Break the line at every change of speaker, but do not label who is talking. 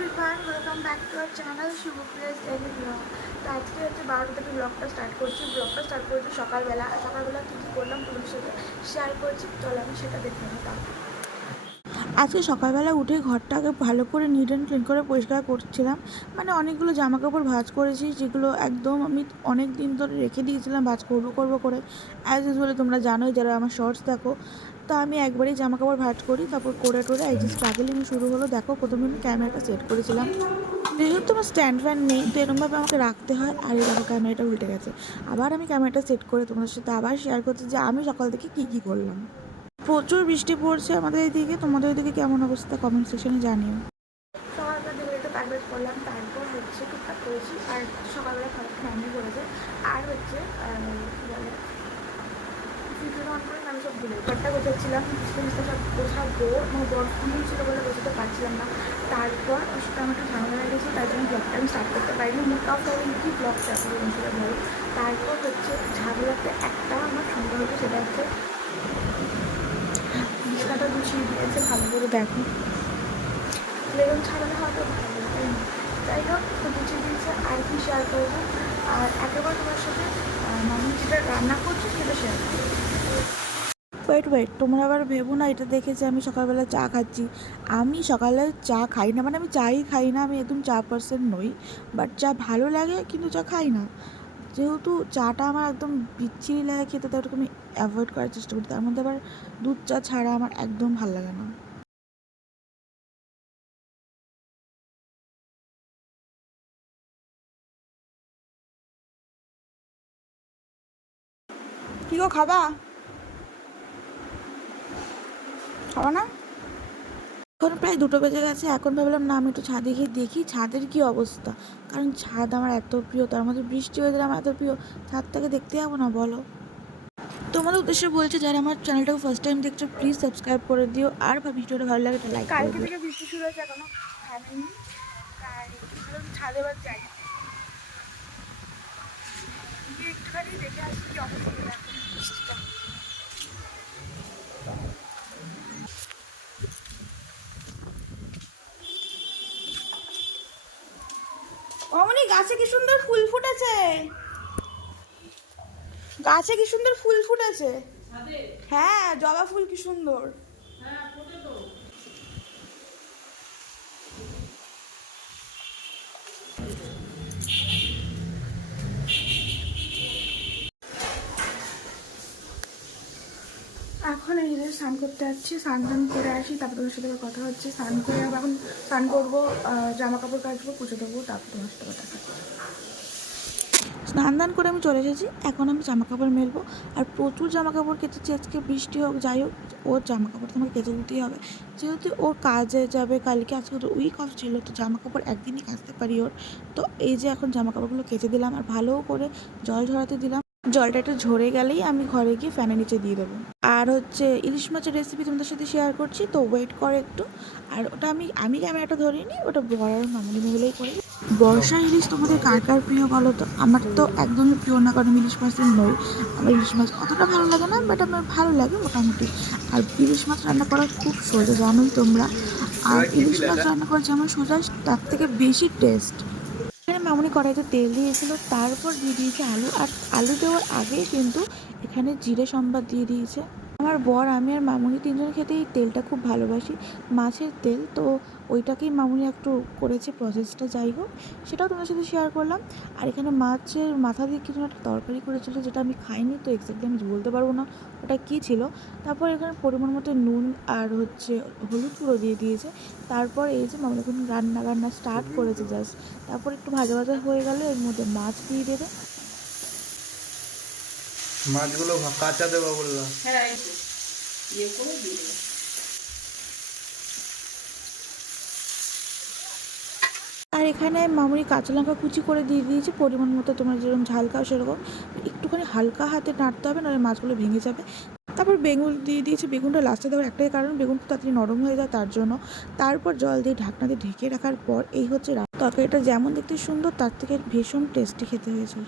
Everyone welcome back to our channel শুভপ্রিয়াস daily vlog তো আজকে হচ্ছে বারোটা থেকে ব্লগটা স্টার্ট করছি। ব্লগটা স্টার্ট করেছি সকালবেলা। আর সকালবেলা কী কী করলাম তোমাদের সাথে শেয়ার করছি। চলো আমি সেটা দেখে নিতাম আজকে সকালবেলা উঠে ঘরটাকে ভালো করে নিট অ্যান্ড ক্লিন করে পরিষ্কার করছিলাম। মানে অনেকগুলো জামা কাপড় ভাজ করেছি, যেগুলো একদম আমি অনেক দিন ধরে রেখে দিয়েছিলাম, ভাজ করব করব করে। অ্যাজ ইউজুয়ালি তোমরা জানোই, যারা আমার শর্টস দেখো তো আমি একবারই জামা কাপড় ভাঁজ করি, তারপর করে টোরে এই যে স্ট্রাগলিং শুরু হলো। দেখো, প্রথমে আমি ক্যামেরাটা সেট করেছিলাম। যেহেতু আমার স্ট্যান্ড ফ্যান নেই, তো এরকমভাবে আমাকে রাখতে হয়। আর এই দেখো ক্যামেরাটা উল্টে গেছে। আবার আমি ক্যামেরাটা সেট করে তোমাদের সাথে আবার শেয়ার করছি যে আমি সকাল থেকে কী কী করলাম। প্রচুর বৃষ্টি পড়ছে আমাদের এইদিকে তোমাদের ওইদিকে কেমন অবস্থা? কমেন্ট সেকশনে জানিও। আর হচ্ছে ঘরটা গোছাচ্ছিলাম মিস্তে মিস্তে সব গোছাবো, আমার বড় ফোনই ছিল বলে গোছাতে পারছিলাম না। তারপর সাথে আমার একটু ঝামেলা হয়ে গেছিল তার জন্য ব্লগটা আমি স্টার্ট করতে পারিনি। মোটাও পারিনি কি ব্লগ স্টার্ট সেটা বলো। তারপর হচ্ছে ঝামেলাতে একটা আমার সুন্দর হচ্ছে সেটা হচ্ছে বিছানাটা গুছিয়ে দিয়েছে ভালো করে দেখো। বেলুন ছাড়ানো হয়তো ভালো। যাই হোক তো গুছিয়ে দিয়েছে, আর কি শেয়ার করব? আর একেবারে তোমার সাথে মামি যেটা রান্না করছে সেটা শেয়ার করব। ওয়েট ওয়েট তোমরা আবার ভেবো না, এটা দেখে যে আমি সকালবেলা চা খাচ্ছি। আমি সকালে চা খাই না মানে আমি চাই খাই না, আমি একদম চা পার্সেন্ট নই বাট চা ভালো লাগে কিন্তু চা খাই না। যেহেতু চাটা আমার একদম বিচ্ছিরি লাগে খেতে, তাই ওটাকে আমি অ্যাভয়েড করার চেষ্টা করি, তার মধ্যে আবার দুধ চা ছাড়া আমার একদম ভালো লাগে না। কি গো, খাবা? খাবা না? এখন প্রায় দুটো বেজে গেছে এখন ভাবলাম না আমি একটু ছাদে গিয়ে দেখি ছাদের কি অবস্থা। কারণ ছাদ আমার এত প্রিয় তার মধ্যে বৃষ্টি ওয়েদার আমার এত প্রিয়। ছাদটাকে দেখতে যাব না বলো। তোমাদের উদ্দেশ্যে বলছে যারা আমার চ্যানেলটাকে ফার্স্ট টাইম দেখছ প্লিজ সাবস্ক্রাইব করে দিও। আর বা ভিডিওটা ভালো লাগে লাইক কালকে থেকে বৃষ্টি শুরু হয়েছে এখনও তাই ছাদে এবার যাই। একটুখানি দেখে আসি কি অবস্থা। এখন গাছে কি সুন্দর ফুল ফুটেছে। গাছে কি সুন্দর ফুল ফুটেছে। হ্যাঁ জবা ফুল কি সুন্দর। এখন এই যে স্নান করতে যাচ্ছি স্নান টান করে আসি, তারপর তোমার সাথে কথা হচ্ছে, স্নান করে এখন স্নান করব জামা কাপড় কাচবো, পুজো দেবো, তারপর তোমার সাথে কথা স্নান দান করে আমি চলে এসেছি, এখন আমি জামা কাপড় মেলবো, আর প্রচুর জামা কাপড় কেচেছি, আজকে বৃষ্টি হোক, যাই হোক, ওর জামা কাপড় তো আমাকে কেচে দিতেই হবে। যেহেতু ওর কাজে যাবে, কালকে আজকে তো উইক অফ ছিল, তো জামা কাপড় একদিনই কাচতে পারি ওর। তো এই যে এখন জামা কাপড়গুলো কেচে দিলাম, আর ভালো করে জল ঝরাতে দিলাম। জলটা একটু ঝরে গেলেই আমি ঘরে গিয়ে ফ্যানের নিচে দিয়ে দেবো। আর হচ্ছে ইলিশ মাছের রেসিপি তোমাদের সাথে শেয়ার করছি, তো ওয়েট করে একটু। আর ওটা আমি আমি ক্যামেরাটা ধরিনি, ওটা বড়ার মামুলি মিলেই করে। বর্ষা ইলিশ তোমাদের কার কার প্রিয় বলো তো? আমার তো একদমই প্রিয় না, কারণ ইলিশ মাছের নই আমার ইলিশ মাছ অতটা ভালো লাগে না বাট আমার ভালো লাগে মোটামুটি। আর ইলিশ মাছ রান্না করা খুব সোজা, জানোই তোমরা। আর ইলিশ মাছ রান্না করা যেমন সোজা, তার থেকে বেশি টেস্ট মামুনি কড়াইতে তেল দিয়েছিল, তারপর দিয়ে দিয়েছে আলু। আর আলু দেওয়ার আগেই কিন্তু এখানে জিরে সম্বাদ দিয়ে দিয়েছে। আমার বর, আমি আর মামুনি তিনজন খেতে এই তেলটা খুব ভালোবাসি, মাছের তেল। তো ওইটাকেই মামুনি একটু করেছে প্রসেসটা যাই হোক, সেটাও তোমার সাথে শেয়ার করলাম। আর এখানে মাছের মাথা দিয়ে কিছু একটা তরকারি করেছিল, যেটা আমি খাইনি, তো এক্স্যাক্টলি আমি বলতে পারব না ওটা কী ছিল। তারপর এখানে পরিমাণ মতো নুন আর হচ্ছে হলুদ গুঁড়ো দিয়ে দিয়েছে। তারপর এই যে মামুনি এখন রান্না রান্না স্টার্ট করেছে জাস্ট তারপর একটু ভাজা ভাজা হয়ে গেলে, এর মধ্যে মাছ দিয়ে দেবে।
মাছগুলো কাঁচা দেবো বলল।
হ্যাঁ ইয়ে করে দিয়ে দেবো।
আর এখানে মামুনি কাঁচা লঙ্কা কুচি করে দিয়ে দিয়েছি পরিমাণ মতো তোমার যেরকম ঝাল খাও সেরকম। একটুখানি হালকা হাতে নাড়তে হবে নাহলে মাছগুলো ভেঙে যাবে। তারপর বেগুন দিয়ে দিয়েছি বেগুনটা লাস্টে দেওয়ার একটাই কারণ বেগুন খুব তাড়াতাড়ি নরম হয়ে যায় তার জন্য। তারপর জল দিয়ে ঢাকনা দিয়ে ঢেকে রাখার পর এই হচ্ছে তরকারিটা যেমন দেখতে সুন্দর তার থেকে ভীষণ টেস্টি খেতে হয়েছিল।